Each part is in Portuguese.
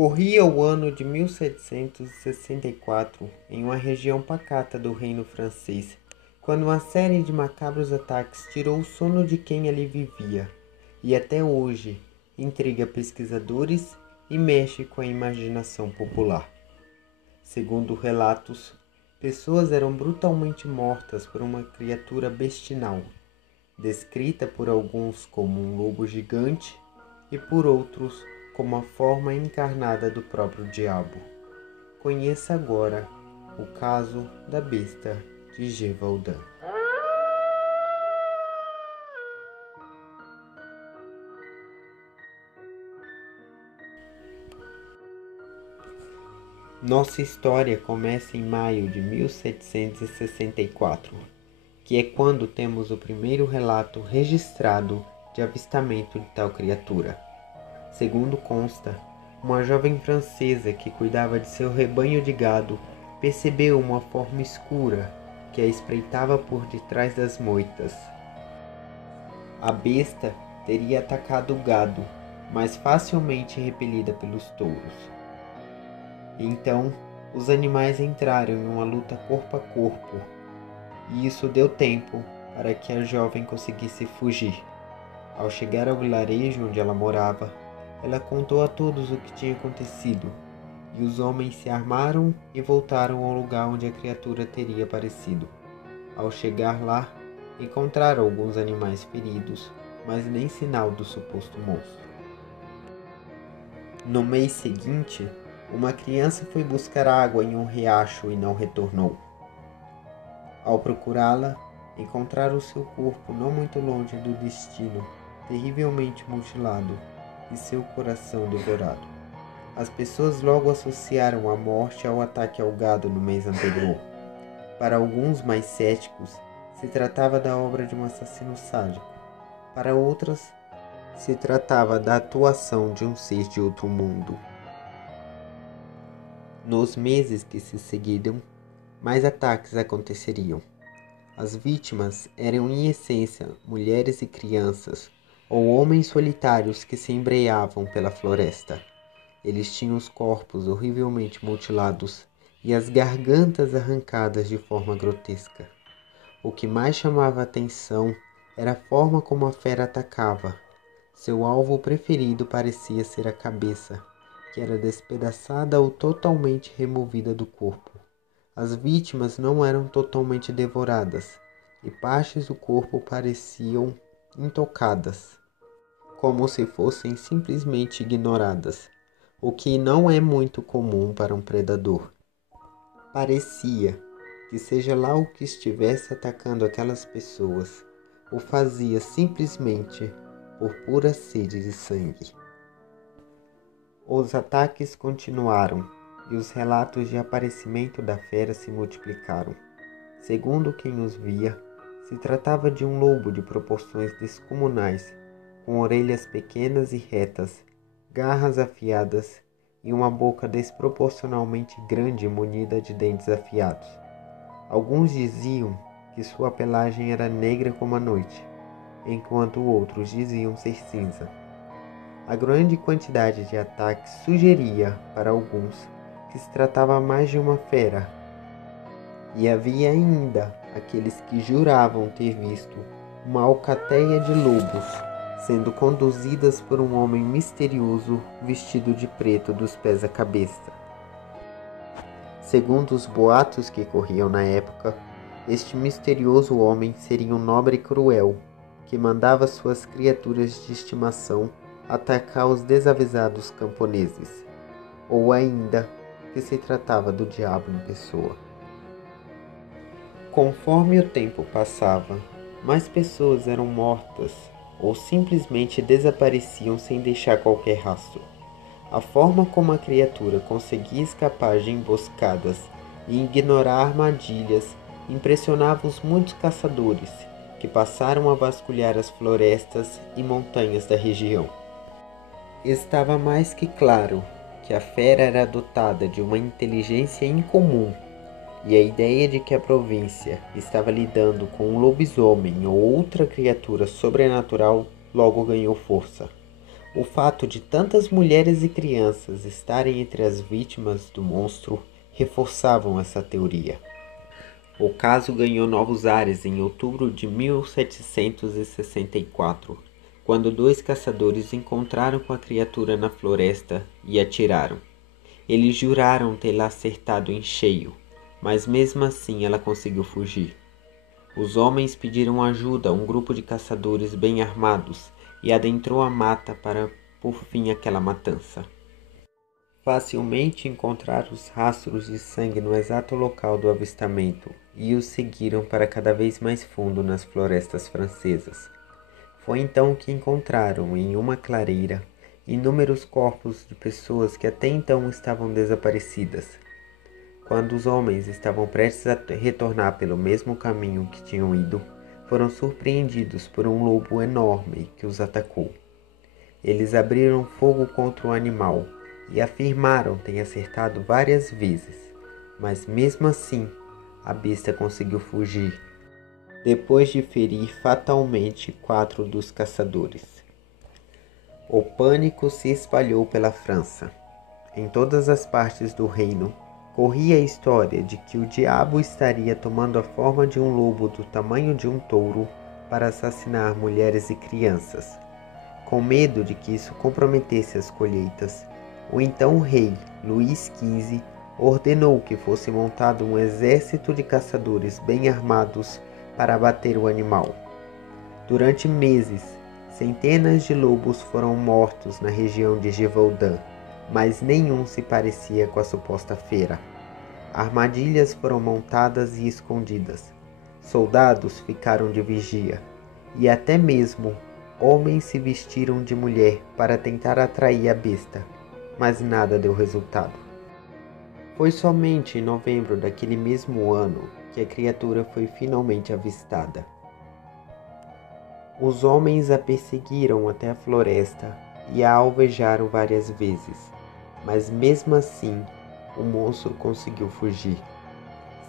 Corria o ano de 1764 em uma região pacata do reino francês, quando uma série de macabros ataques tirou o sono de quem ali vivia, e até hoje intriga pesquisadores e mexe com a imaginação popular. Segundo relatos, pessoas eram brutalmente mortas por uma criatura bestial, descrita por alguns como um lobo gigante e por outros como a forma encarnada do próprio diabo. Conheça agora o caso da besta de Gévaudan. Nossa história começa em maio de 1764, que é quando temos o primeiro relato registrado de avistamento de tal criatura. Segundo consta, uma jovem francesa que cuidava de seu rebanho de gado percebeu uma forma escura que a espreitava por detrás das moitas. A besta teria atacado o gado, mas facilmente repelida pelos touros. Então, os animais entraram em uma luta corpo a corpo, e isso deu tempo para que a jovem conseguisse fugir. Ao chegar ao vilarejo onde ela morava, ela contou a todos o que tinha acontecido, e os homens se armaram e voltaram ao lugar onde a criatura teria aparecido. Ao chegar lá, encontraram alguns animais feridos, mas nem sinal do suposto monstro. No mês seguinte, uma criança foi buscar água em um riacho e não retornou. Ao procurá-la, encontraram seu corpo não muito longe do destino, terrivelmente mutilado e seu coração devorado. As pessoas logo associaram a morte ao ataque ao gado no mês anterior. Para alguns mais céticos, se tratava da obra de um assassino sádico. Para outras, se tratava da atuação de um ser de outro mundo. Nos meses que se seguiram, mais ataques aconteceriam. As vítimas eram em essência mulheres e crianças, ou homens solitários que se embreavam pela floresta. Eles tinham os corpos horrivelmente mutilados e as gargantas arrancadas de forma grotesca. O que mais chamava a atenção era a forma como a fera atacava. Seu alvo preferido parecia ser a cabeça, que era despedaçada ou totalmente removida do corpo. As vítimas não eram totalmente devoradas, e partes do corpo pareciam intocadas, como se fossem simplesmente ignoradas, o que não é muito comum para um predador. Parecia que, seja lá o que estivesse atacando aquelas pessoas, o fazia simplesmente por pura sede de sangue. Os ataques continuaram e os relatos de aparecimento da fera se multiplicaram. Segundo quem os via, se tratava de um lobo de proporções descomunais, com orelhas pequenas e retas, garras afiadas e uma boca desproporcionalmente grande munida de dentes afiados. Alguns diziam que sua pelagem era negra como a noite, enquanto outros diziam ser cinza. A grande quantidade de ataques sugeria, para alguns, que se tratava mais de uma fera, e havia ainda aqueles que juravam ter visto uma alcateia de lobos sendo conduzidas por um homem misterioso vestido de preto dos pés à cabeça. Segundo os boatos que corriam na época, este misterioso homem seria um nobre cruel que mandava suas criaturas de estimação atacar os desavisados camponeses, ou ainda que se tratava do diabo em pessoa. Conforme o tempo passava, mais pessoas eram mortas ou simplesmente desapareciam sem deixar qualquer rastro. A forma como a criatura conseguia escapar de emboscadas e ignorar armadilhas impressionava os muitos caçadores que passaram a vasculhar as florestas e montanhas da região. Estava mais que claro que a fera era dotada de uma inteligência incomum, e a ideia de que a província estava lidando com um lobisomem ou outra criatura sobrenatural logo ganhou força. O fato de tantas mulheres e crianças estarem entre as vítimas do monstro reforçavam essa teoria. O caso ganhou novos ares em outubro de 1764, quando dois caçadores encontraram com a criatura na floresta e atiraram. Eles juraram tê-la acertado em cheio, mas mesmo assim ela conseguiu fugir. Os homens pediram ajuda a um grupo de caçadores bem armados e adentrou a mata para pôr fim àquela matança. Facilmente encontraram os rastros de sangue no exato local do avistamento e os seguiram para cada vez mais fundo nas florestas francesas. Foi então que encontraram, em uma clareira, inúmeros corpos de pessoas que até então estavam desaparecidas. Quando os homens estavam prestes a retornar pelo mesmo caminho que tinham ido, foram surpreendidos por um lobo enorme que os atacou. Eles abriram fogo contra o animal e afirmaram ter acertado várias vezes, mas mesmo assim a besta conseguiu fugir, depois de ferir fatalmente 4 dos caçadores. O pânico se espalhou pela França. Em todas as partes do reino, corria a história de que o diabo estaria tomando a forma de um lobo do tamanho de um touro para assassinar mulheres e crianças. Com medo de que isso comprometesse as colheitas, o então rei Luís XV ordenou que fosse montado um exército de caçadores bem armados para abater o animal. Durante meses, centenas de lobos foram mortos na região de Gévaudan, mas nenhum se parecia com a suposta fera. Armadilhas foram montadas e escondidas. Soldados ficaram de vigia, e até mesmo homens se vestiram de mulher para tentar atrair a besta, mas nada deu resultado. Foi somente em novembro daquele mesmo ano que a criatura foi finalmente avistada. Os homens a perseguiram até a floresta e a alvejaram várias vezes, mas mesmo assim o monstro conseguiu fugir.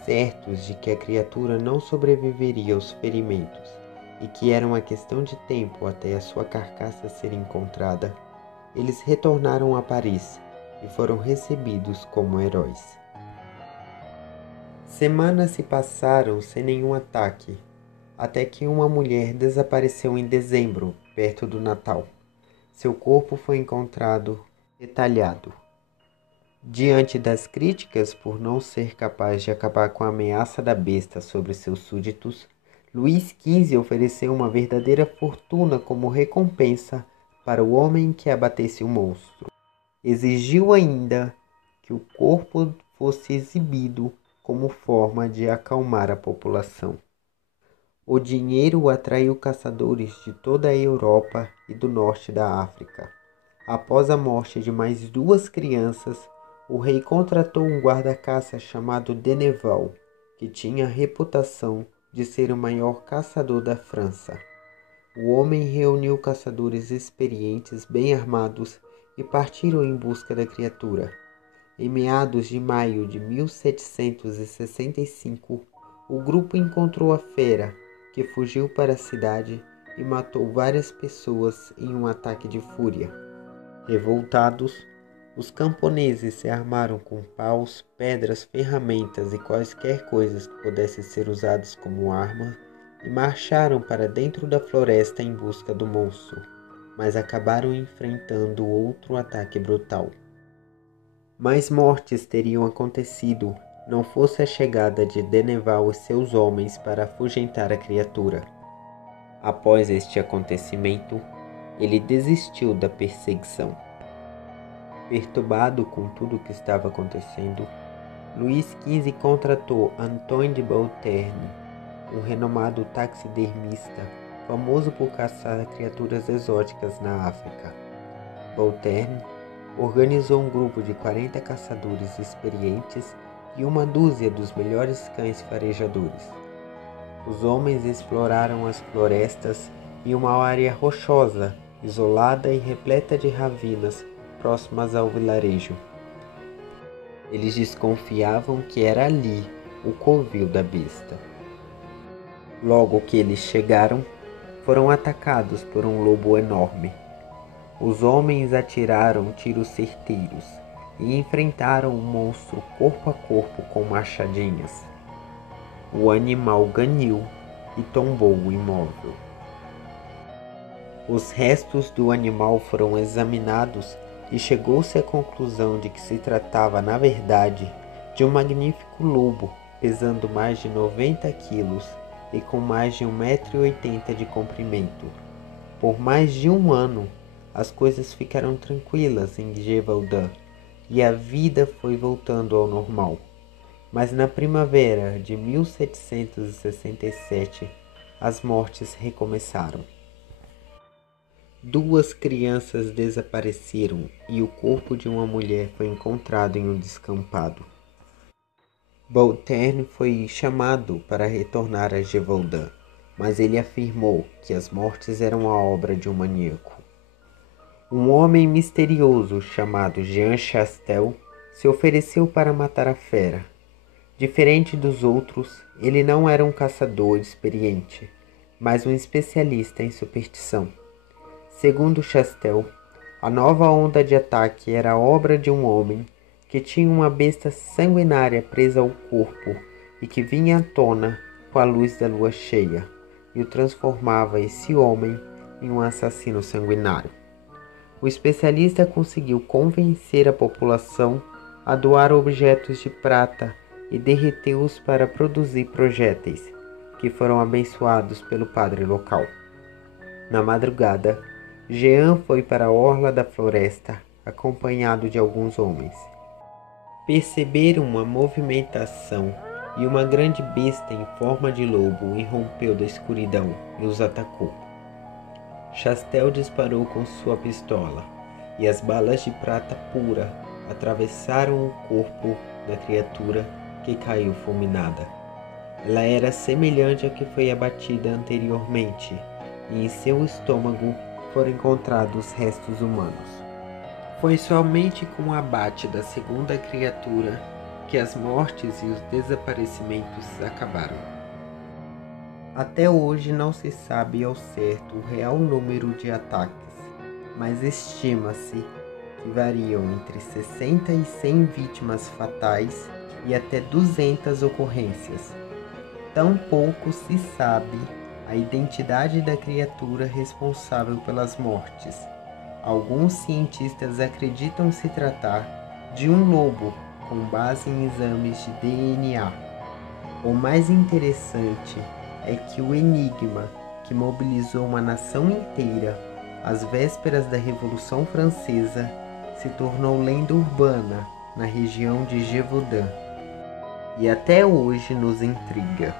Certos de que a criatura não sobreviveria aos ferimentos e que era uma questão de tempo até a sua carcaça ser encontrada, eles retornaram a Paris e foram recebidos como heróis. Semanas se passaram sem nenhum ataque, até que uma mulher desapareceu em dezembro, perto do Natal. Seu corpo foi encontrado retalhado. Diante das críticas por não ser capaz de acabar com a ameaça da besta sobre seus súditos, Luís XV ofereceu uma verdadeira fortuna como recompensa para o homem que abatesse o monstro. Exigiu ainda que o corpo fosse exibido como forma de acalmar a população. O dinheiro atraiu caçadores de toda a Europa e do norte da África. Após a morte de mais 2 crianças, o rei contratou um guarda-caça chamado Deneval, que tinha a reputação de ser o maior caçador da França. O homem reuniu caçadores experientes bem armados e partiram em busca da criatura. Em meados de maio de 1765, o grupo encontrou a fera, que fugiu para a cidade e matou várias pessoas em um ataque de fúria. Revoltados, os camponeses se armaram com paus, pedras, ferramentas e quaisquer coisas que pudessem ser usadas como arma e marcharam para dentro da floresta em busca do monstro, mas acabaram enfrentando outro ataque brutal. Mais mortes teriam acontecido não fosse a chegada de Deneval e seus homens para afugentar a criatura. Após este acontecimento, ele desistiu da perseguição. Perturbado com tudo o que estava acontecendo, Luís XV contratou Antoine de Beauterne, um renomado taxidermista, famoso por caçar criaturas exóticas na África. Beauterne organizou um grupo de 40 caçadores experientes e uma dúzia dos melhores cães farejadores. Os homens exploraram as florestas e uma área rochosa, isolada e repleta de ravinas próximas ao vilarejo. Eles desconfiavam que era ali o covil da besta. Logo que eles chegaram, foram atacados por um lobo enorme. Os homens atiraram tiros certeiros e enfrentaram o monstro corpo a corpo com machadinhas. O animal ganhou e tombou imóvel. Os restos do animal foram examinados e chegou-se à conclusão de que se tratava, na verdade, de um magnífico lobo, pesando mais de 90 quilos e com mais de 1,80 m de comprimento. Por mais de um ano, as coisas ficaram tranquilas em Gévaudan e a vida foi voltando ao normal. Mas na primavera de 1767, as mortes recomeçaram. 2 crianças desapareceram e o corpo de uma mulher foi encontrado em um descampado. Voltaire foi chamado para retornar a Gévaudan, mas ele afirmou que as mortes eram a obra de um maníaco. Um homem misterioso chamado Jean Chastel se ofereceu para matar a fera. Diferente dos outros, ele não era um caçador experiente, mas um especialista em superstição. Segundo Chastel, a nova onda de ataque era obra de um homem que tinha uma besta sanguinária presa ao corpo e que vinha à tona com a luz da lua cheia e o transformava esse homem em um assassino sanguinário. O especialista conseguiu convencer a população a doar objetos de prata e derreteu-os para produzir projéteis, que foram abençoados pelo padre local. Na madrugada, Jean foi para a orla da floresta, acompanhado de alguns homens. Perceberam uma movimentação e uma grande besta em forma de lobo irrompeu da escuridão e os atacou. Chastel disparou com sua pistola, e as balas de prata pura atravessaram o corpo da criatura, que caiu fulminada. Ela era semelhante à que foi abatida anteriormente, e em seu estômago foram encontrados restos humanos. Foi somente com o abate da segunda criatura que as mortes e os desaparecimentos acabaram. Até hoje não se sabe ao certo o real número de ataques, mas estima-se que variam entre 60 e 100 vítimas fatais e até 200 ocorrências. Tão pouco se sabe a identidade da criatura responsável pelas mortes. Alguns cientistas acreditam se tratar de um lobo com base em exames de DNA. O mais interessante é que o enigma que mobilizou uma nação inteira às vésperas da Revolução Francesa se tornou lenda urbana na região de Gévaudan e até hoje nos intriga.